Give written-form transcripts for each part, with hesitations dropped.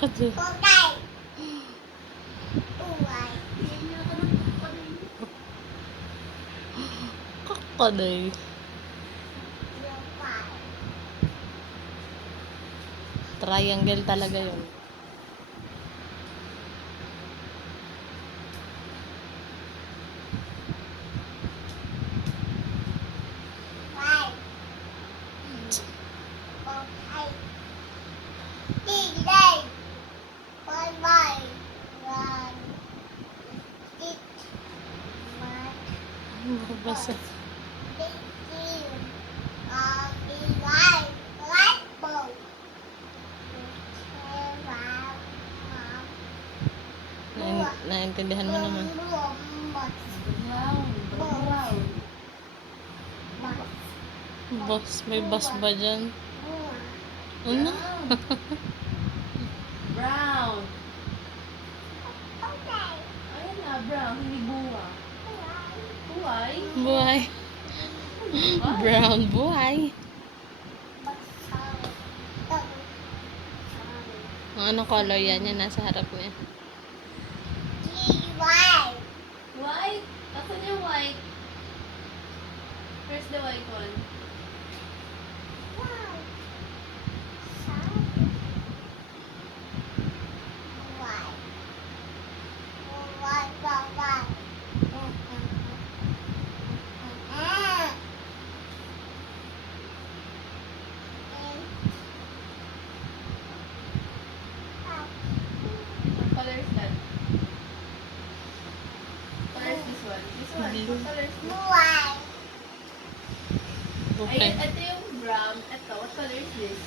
Kasi, kakaday. Triangle talaga yun. Basta. Naintindihan mo naman. Boss, may boss ba dyan? Ano? Brown. Ayun na, brown. Hindi buwa. Buhay. Buhay. Brown buhay. Anong color yan? Yan nasa harap niya. White? Asan yung white? Where's the white one? What color is that? What color is this one? This one. Blue. What color is this? Okay. Ay, ito yung brown. Ito, what color is this?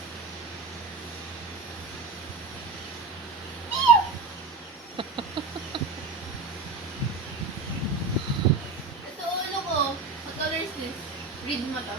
Ito ulo ko. What color is this? Read mo to.